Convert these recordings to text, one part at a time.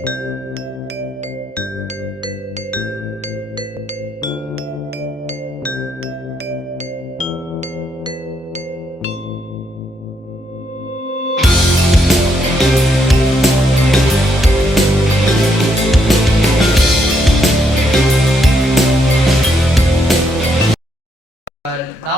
Now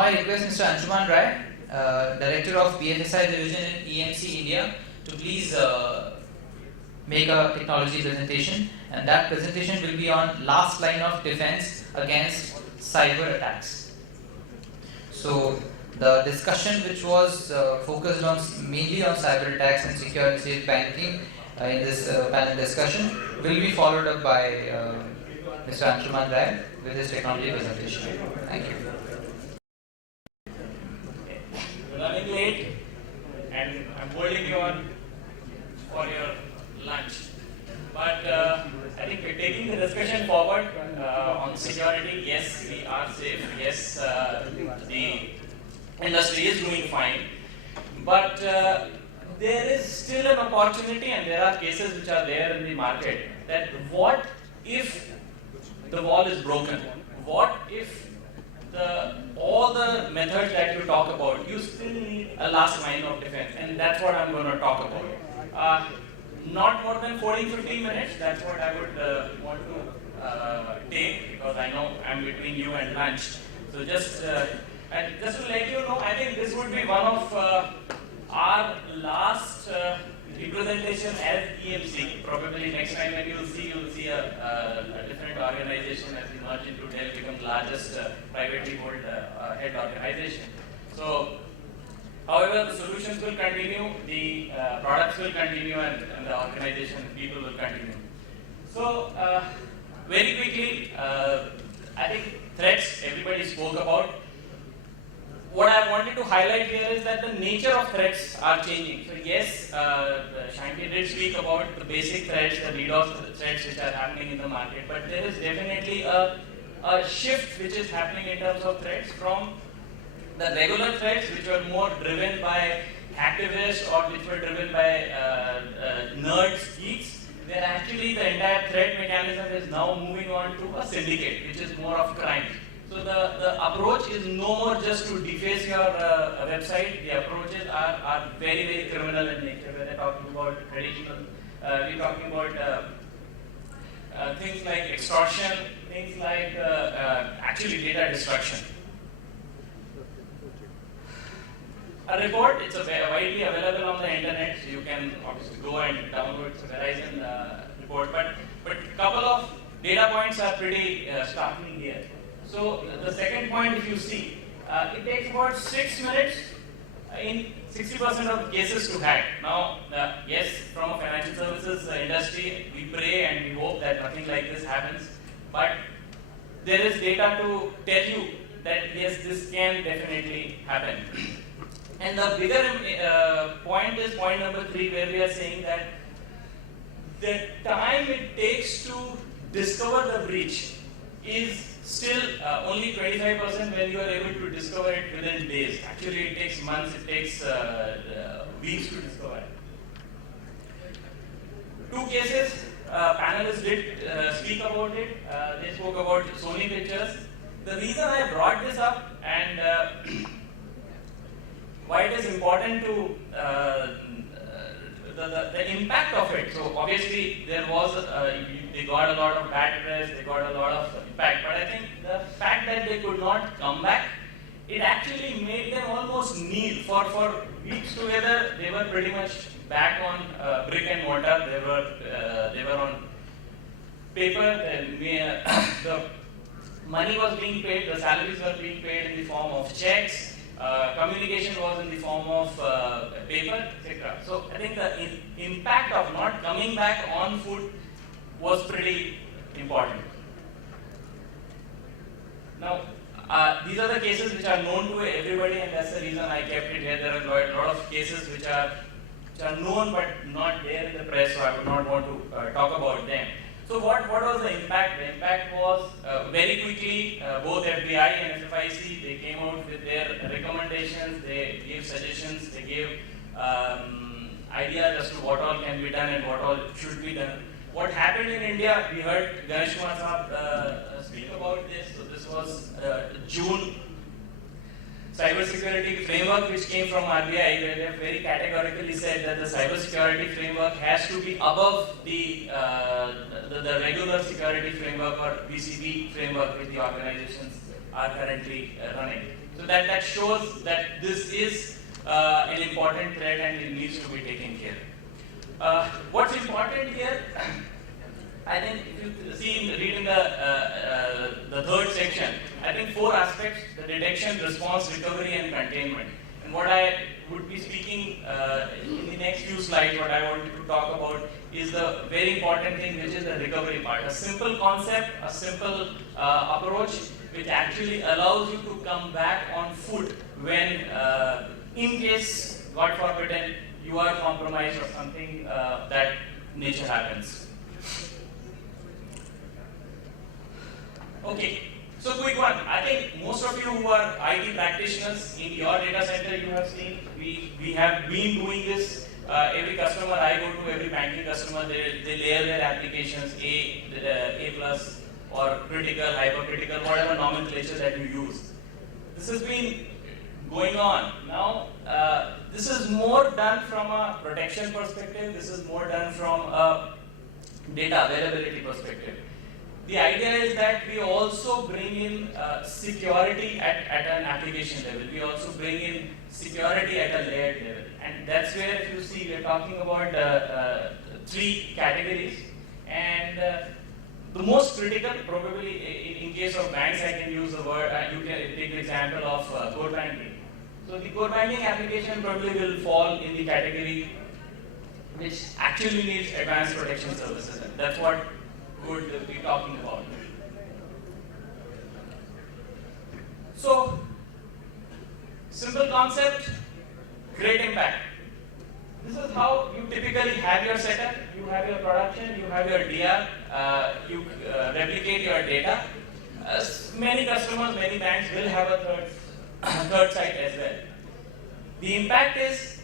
I request Mr. Anshuman Rai, Director of BFSI Division in EMC India, to please make a technology presentation, and that presentation will be on last line of defense against cyber attacks. So the discussion, which was focused on mainly on cyber attacks and secure and safe banking in this panel discussion, will be followed up by Mr. Anshuman Rai with his technology presentation. Thank you. Running late, and I'm holding you on for your lunch. But I think we're taking the discussion forward on security. Yes, we are safe. Yes, the industry is doing fine. But there is still an opportunity, and there are cases which are there in the market, that what if the wall is broken? What if all the methods that you talk about, you still need a last line of defense, and that's what I'm going to talk about. Not more than 14-15 minutes, that's what I would want to take, because I know I'm between you and lunch. So just to let you know, I think this would be one of our last representation as EMC. Probably next time when you'll see a different organization as we merge into Dell, become the largest privately held organization. So, however, the solutions will continue, the products will continue, and the organization, people will continue. So, very quickly, I think threats everybody spoke about. What I wanted to highlight here is that the nature of threats are changing. So yes, Shanti did speak about the basic threats, the DDoS threats which are happening in the market, but there is definitely a shift which is happening in terms of threats from the regular threats which were more driven by activists or which were driven by nerds, geeks, where actually the entire threat mechanism is now moving on to a syndicate, which is more of crime. So the approach is no more just to deface your website. The approaches are very, very criminal in nature. When they're talking about traditional, we're talking about things like extortion, things like actually data destruction. A report, it's widely available on the internet, so you can obviously go and download the Verizon report. But a couple of data points are pretty startling here. So the second point, if you see, it takes about 6 minutes in 60% of cases to hack. Now, yes, from a financial services industry, we pray and we hope that nothing like this happens. But there is data to tell you that yes, this can definitely happen. And the bigger point is point number 3, where we are saying that the time it takes to discover the breach is still only 25% when you are able to discover it within days. Actually, it takes months, it takes weeks to discover it. 2 cases, panelists did speak about it. They spoke about Sony Pictures. The reason I brought this up and why it is important to the impact of it. So obviously there was they got a lot of bad press, they got a lot of impact. But I think the fact that they could not come back, it actually made them almost kneel for weeks together. They were pretty much back on brick and mortar. They were on paper. The money was being paid, the salaries were being paid in the form of checks. Communication was in the form of paper, etc. So I think the impact of not coming back on foot was pretty important. Now, these are the cases which are known to everybody, and that's the reason I kept it here. There are a lot of cases which are known but not there in the press, so I would not want to talk about them. So what was the impact? The impact was very quickly, both FBI and FFIC, they came out with their recommendations, they gave suggestions, they gave ideas as to what all can be done and what all should be done. what happened in India, we heard Anshuman Rai speak about this. So this was June cybersecurity framework which came from RBI, where they have very categorically said that the cybersecurity framework has to be above the regular security framework or BCP framework which the organizations are currently running. So that shows that this is an important threat and it needs to be taken care. What's important here, I think if you see reading the third section, I think 4 aspects: the detection, response, recovery, and containment. And what I would be speaking in the next few slides, what I wanted to talk about is the very important thing, which is the recovery part. A simple concept, a simple approach, which actually allows you to come back on foot when, in case, God forbid, you are compromised or something that nature happens. Okay, so quick one. I think most of you who are IT practitioners in your data center, you have seen, we have been doing this. Every customer I go to, every banking customer, they layer their applications A plus or critical, hypercritical, whatever nomenclature that you use. This has been going on. Now, this is more done from a protection perspective. This is more done from a data availability perspective. The idea is that we also bring in security at an application level. We also bring in security at a layered level. And that's where, if you see, we're talking about 3 categories. And the most critical, probably in case of banks, I can use the word, you can take the example of core banking. So the core banking application probably will fall in the category which actually needs advanced protection services. And that's what would be talking about. So, simple concept, great impact. This is how you typically have your setup. You have your production, you have your DR, you replicate your data. Many customers, many banks will have a third site as well. The impact is,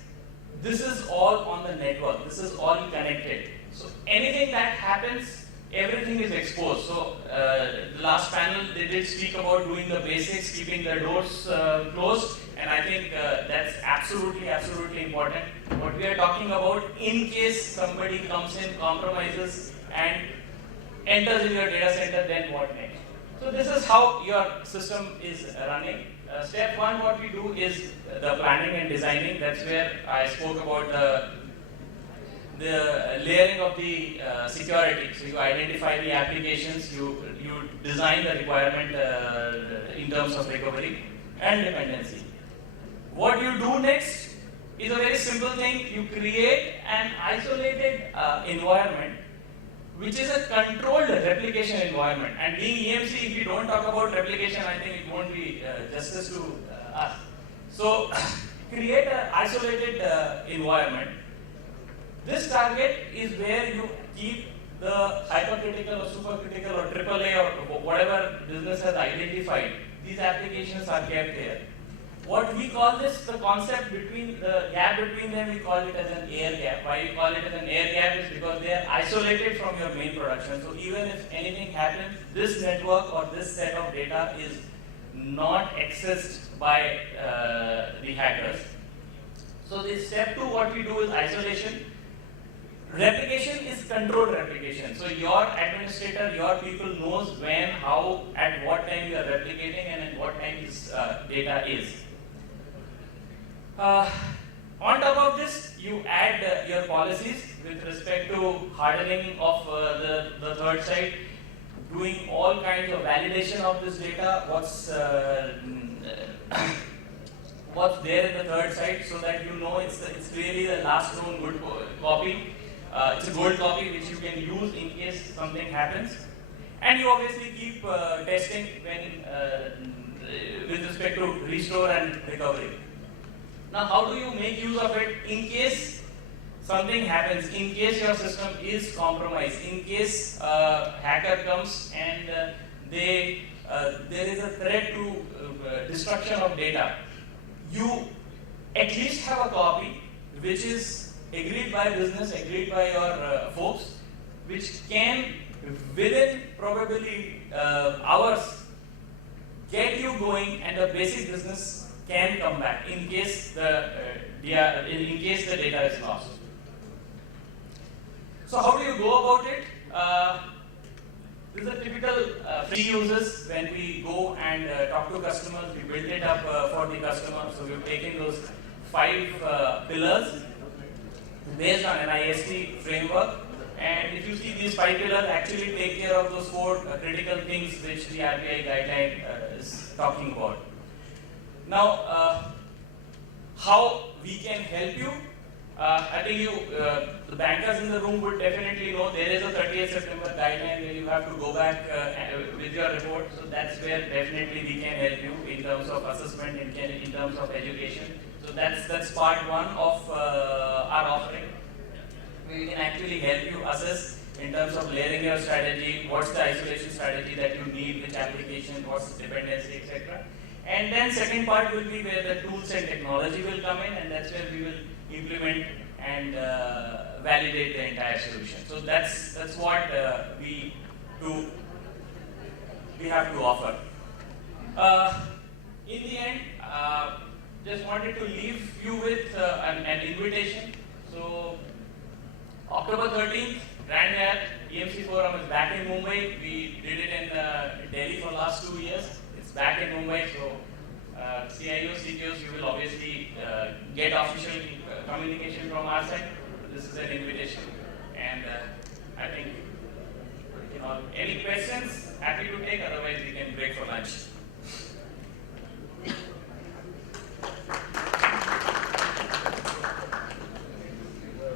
this is all on the network. This is all connected. So anything that happens, everything is exposed. So the last panel, they did speak about doing the basics, keeping the doors closed, and I think that's absolutely important. What we are talking about, in case somebody comes in, compromises, and enters in your data center, then what next? So this is how your system is running. Step 1, what we do is the planning and designing. That's where I spoke about the layering of the security. So you identify the applications, you design the requirement in terms of recovery and dependency. What you do next is a very simple thing. You create an isolated environment, which is a controlled replication environment. And being EMC, if you don't talk about replication, I think it won't be justice to us. So create an isolated environment. This target is where you keep the hypercritical or supercritical or AAA or whatever business has identified. These applications are kept there. What we call this, the concept between the gap between them, we call it as an air gap. Why we call it as an air gap is because they are isolated from your main production. So even if anything happens, this network or this set of data is not accessed by the hackers. So this step 2, what we do is isolation. Replication is controlled replication. So your administrator, your people knows when, how, at what time you are replicating and at what time this data is. On top of this, you add your policies with respect to hardening of the third site, doing all kinds of validation of this data, what's there in the third site, so that you know it's really the last known good copy. It's a gold copy which you can use in case something happens. And you obviously keep testing when, with respect to restore and recovery. Now, how do you make use of it in case something happens, in case your system is compromised, in case a hacker comes and there is a threat to destruction of data? You at least have a copy which is agreed by business, agreed by your folks, which can, within probably hours, get you going, and the basic business can come back in case the data is lost. So how do you go about it? This is a typical free users. When we go and talk to customers, we build it up for the customer. So we've taken those 5 pillars based on an IST framework. And if you see, these 5 pillars actually take care of those 4 critical things which the RBI guideline is talking about. Now, how we can help you? I think the bankers in the room would definitely know there is a 30th September guideline where you have to go back with your report. So that's where definitely we can help you in terms of assessment, in terms of education. So that's part 1 of our offering. We can actually help you assess in terms of layering your strategy, what's the isolation strategy that you need, which application, what's the dependency, etc. And then second part will be where the tools and technology will come in, and that's where we will implement and validate the entire solution. So that's what we have to offer. In the end, just wanted to leave you with an invitation. So October 13th, Grand Hyatt EMC Forum is back in Mumbai. We did it in Delhi for the last 2 years. It's back in Mumbai, so CIOs, CTOs, you will obviously get official communication from our side. This is an invitation, and I think any questions, happy to take. Otherwise, we can break for lunch.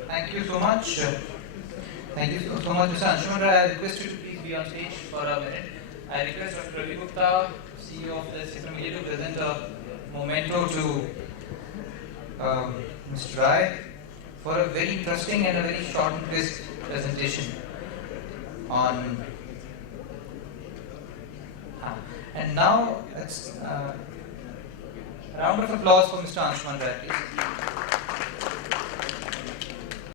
Thank you so much. Thank you so much, Mr. Anshuman Rai. I request you to please be on stage for a minute. I request Dr. Ravi Gupta, CEO of the System Media, to present a memento to Mr. Rai for a very interesting and a very short and crisp presentation on. And now, let's round of applause for Mr. Anshuman Rai, please.